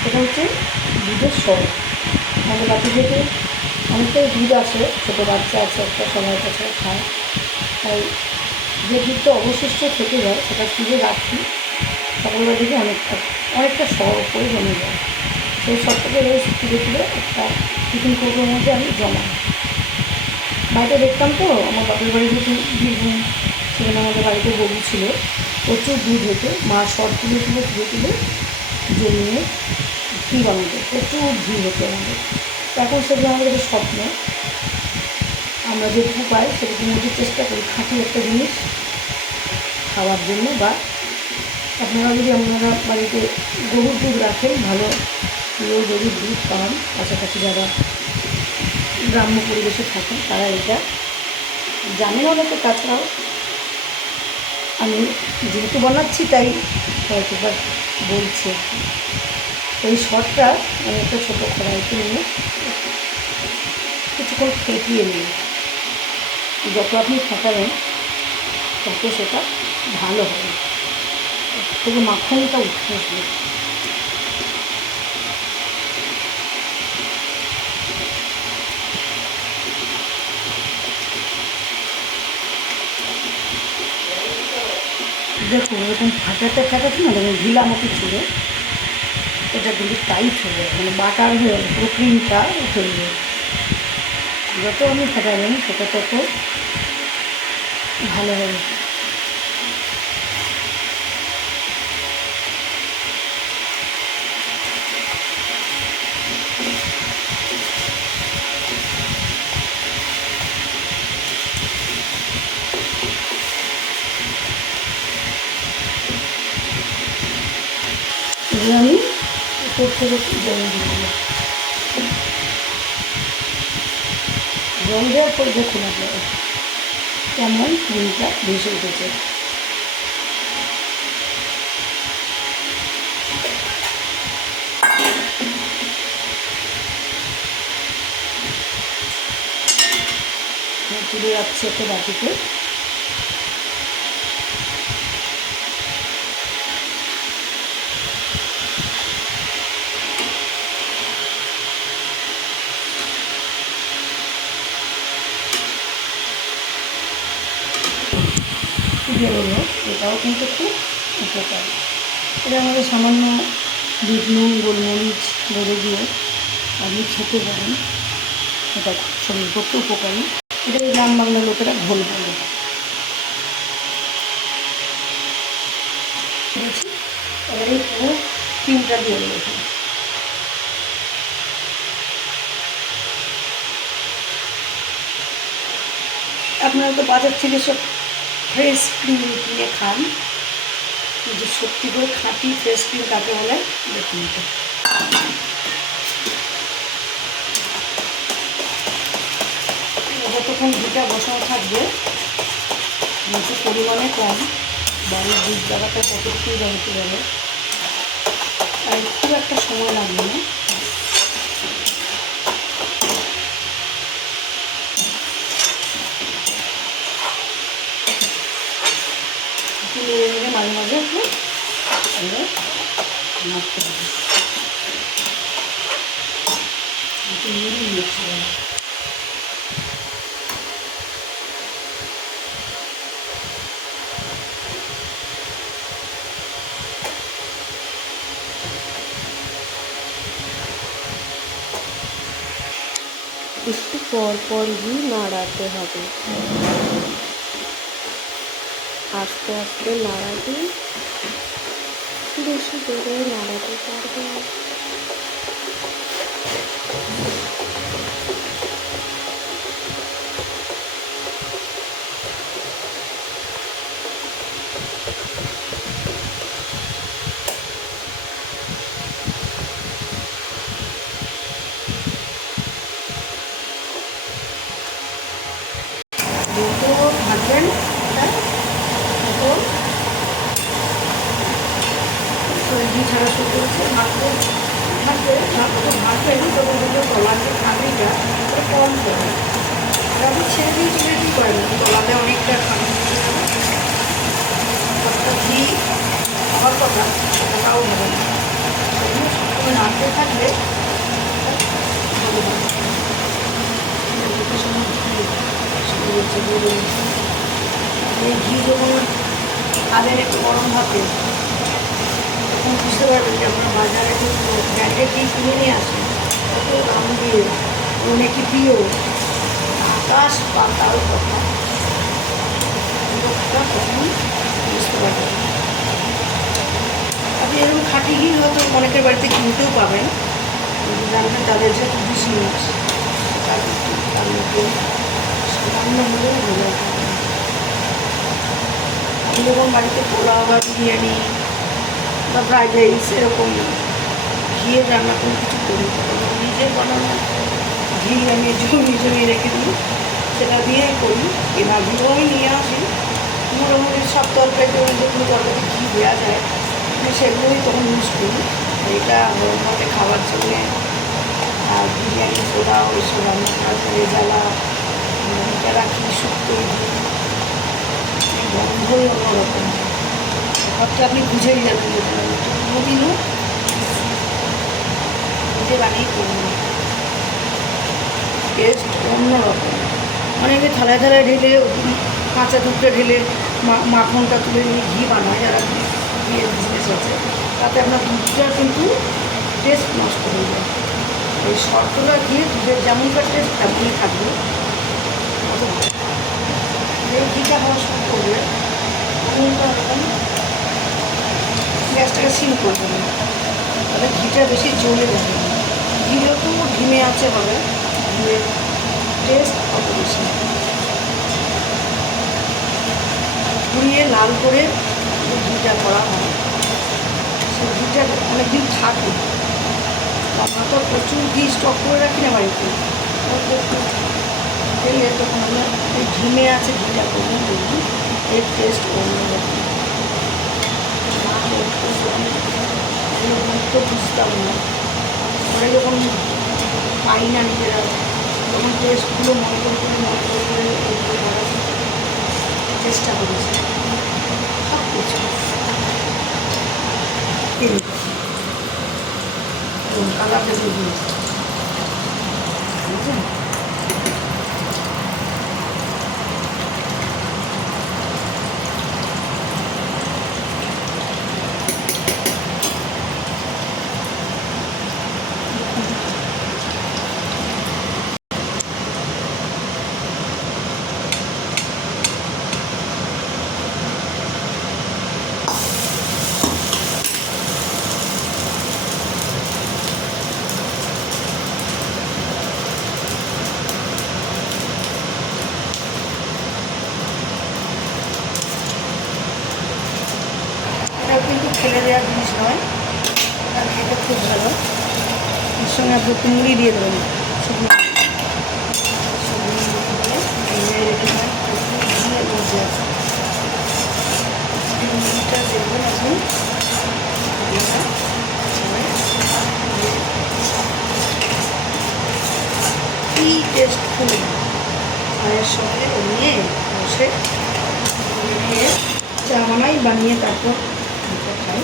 সেটা হচ্ছে দুধের সর। আমাদের বাচ্চা থেকে অনেকটাই দুধ আসে, ছোটো বাচ্চা আছে, একটা সময় কাছে খায়। তাই যে দুধটা অবশিষ্ট থেকে যায়, সেটা ফ্রিজে রাখি সকালবেলা দিকে অনেকটা অনেকটা সর করে জমে যায়। সেই সরটাকে রোজ তুলে তুলে একটা টিফিন কৌটোর মধ্যে আমি জমাই। বাড়িতে দেখতাম তো, আমার বাপের বাড়ি যেহেতু বীরভূম সেখানে আমাদের বাড়িতে গরু ছিল, প্রচুর দুধ হতো। মা সর তুলে তুলে তুলে তুলে জমিয়ে ঘি বানাতো প্রচুর ভিড় হতো আমাদের। এখন সেগুলো আমাদের একটা স্বপ্ন আমরা যেটুকু পাই, সেটুকু মধ্যে চেষ্টা করি, খাঁটি একটা জিনিস খাওয়ার জন্য বা আপনারা যদি আপনারা বাড়িতে গরুর দুধ রাখেন, ভালো প্রিয় গরুর দুধ পান কাছাকাছি যারা গ্রাম্য পরিবেশে থাকেন, তারা এটা জানেন অনেকে। তাছাড়াও আমি যেহেতু বানাচ্ছি, তাই হয়তো বলছি। এই শটটা আমি একটা ছোটো কড়াইতে নিয়ে কিছুক্ষণ ফেটিয়ে নিই। যত আপনি ফাটাবেন, তত সেটা ভালো হবে। তবু মাখনটা উঠে আসবে। দেখুন, এরকম ফাটাতে ফাটাতে না দেখুন ঢিলা মতো ছিল। এটা কিন্তু টাইট হয়ে যাবে মানে বাটার হয়ে পুরো ক্রিমটা উঠে যাবে যত আমি ফাটাবেন সেটা তত ভালো হবে আমি উপর থেকে একটু জল দিয়ে জল দেওয়ার পর দেখুন আপনারা কেমন ক্রিমটা ভেসে উঠেছে। তুলে রাখছি একটা বাটিতে। বেরোলো এটাও কিন্তু খুব উপকার। এটা আমাদের সামান্য বিট নুন, গোলমরিচ বেড়ে দিয়ে আপনি খেতে পারেন। এটা শরীর পক্ষে উপকারী। এটা গ্রাম বাংলার লোকেরা ঘোল বলে। এবার পুরো দিয়ে আপনারা তো বাজার থেকে সব ফ্রেশ ক্রিম কিনে খান। কিন্তু সত্যি করে খাঁটি ফ্রেশ ক্রিম কাকে বলে দেখুন তো যতক্ষণ ঘিটা বসানো থাকবে কিন্তু পরিমাণে কম, বাড়ির দুধ জায়গাটা কতটুকুই জানতে পারে আর খুব একটা সময় লাগবে। না একটু নেড়ে নেড়ে মাঝে মাঝে একটু আমরা নাড়তে হবে একটু নেড়ে নিচ্ছি এবার। একটু পর পরই নাড়াতে হবে আস্তে আস্তে নাড়াতে বেশি করে নাড়াতে পারবে। যত ভাজবেন এটা তত সবজি ছাড়া শুরু করেছে ভাজতে যত ভাজবেন তত তত তলার যে খাঁটিটা কম আর আপনি ছেড়ে দিয়ে ছেড়ে কী করেন তলাতে অনেকটা খাঁটি ঘি হওয়ার কথা তাও হবে না। সবসময় নাড়তে থাকলে ঘি, ঘি যখন খাবেন একটু গরম বুঝতে পারবেন যে আপনার বাজারে ব্র্যান্ডের ঘি কিনে নিয়ে আসেন কত দাম দিয়ে অনেকে প্রিয় আকাশ পাতাল কথা লোকটা তখন বুঝতে পারবেন আপনি এরকম খাঁটি ঘি হয়তো অনেকের বাড়িতে কিনতেও পাবেন জানবেন তাদের যে বেশি মাছ তার মধ্যে সামান্য হলেও ভালো আমি যখন বাড়িতে পোলাও বা বিরিয়ানি বা ফ্রাইড রাইস এরকম ঘিয়ের রান্না কোনো কিছু করি। নিজের বানানো ঘি আমি জমিয়ে জমিয়ে রেখে দিই। সেটা দিয়েই করি। ঘিও আমি নিয়ে আসি। মোটামুটি সব তরকারিতে যেগুলো তরকারিতে ঘি দেওয়া যায়, আমি সেগুলোই তখন ইউজ করি। এটা মধ্যে খাবার জন্যে। আর বিরিয়ানি, পোলাও, এসব রান্না তারপরে জ্বালা রাখি শুক্তো দিই গন্ধই অন্যরকম। ব্যাপারটা আপনি বুঝেই যাবেন কোনোদিনও নিজে বানিয়ে করুন। টেস্ট অন্যরকম। অনেকে থালায় থালায় ঢেলে, কাঁচা দুধটা ঢেলে মাখনটা তুলে নিয়ে ঘি বানায় যারা ঘিয়ের বিজনেস আছে। তাতে আপনার দুধটা কিন্তু টেস্ট নষ্ট হয়ে যায়। এই শর্করা ঘিয়ে দুধের যেমনকার টেস্ট তেমনই থাকবে। এই ঘিটা হওয়া শুরু করবে আঙুলটা এরকম গ্যাসটাকে সিম করবে না তাহলে ঘিটা বেশি জ্বলে যাবে ঘি ঘিমে আছে হবে। ঘিয়ের টেস্ট অত বেশি ঘুরিয়ে লাল করে ঘিটা করা হয়। সেই ঘিটা অনেকদিন থাকে। আমরা তো প্রচুর ঘি স্টক করে রাখি না বাড়িতে। তখন আমরা এই ঘিমে আছে ঘিটা করব দেখি এর টেস্ট অন্যরকম মা করতো আমি তো বুঝতাম না। আমরা যখন পাই না নিজেরা, তখন মনে করে করে মনে করে করে করার চেষ্টা করেছি। সব কিছু। দিয়েছি বুঝলেন এটা কিন্তু ফেলে দেওয়ার জিনিস নয় আর এটা খুব ভালো এর সঙ্গে আপনি একটু মুড়ি দিয়ে দেবেন শুকনো শুকনো মুড়ি দিয়ে ভেঙে রেখে দেন ঘিয়ের মধ্যে আছে দেখবেন আপনি দিয়ে দেন। কি টেস্টফুল চায়ের সঙ্গে নিয়ে বসে নিয়ে বানিয়ে তারপর খাই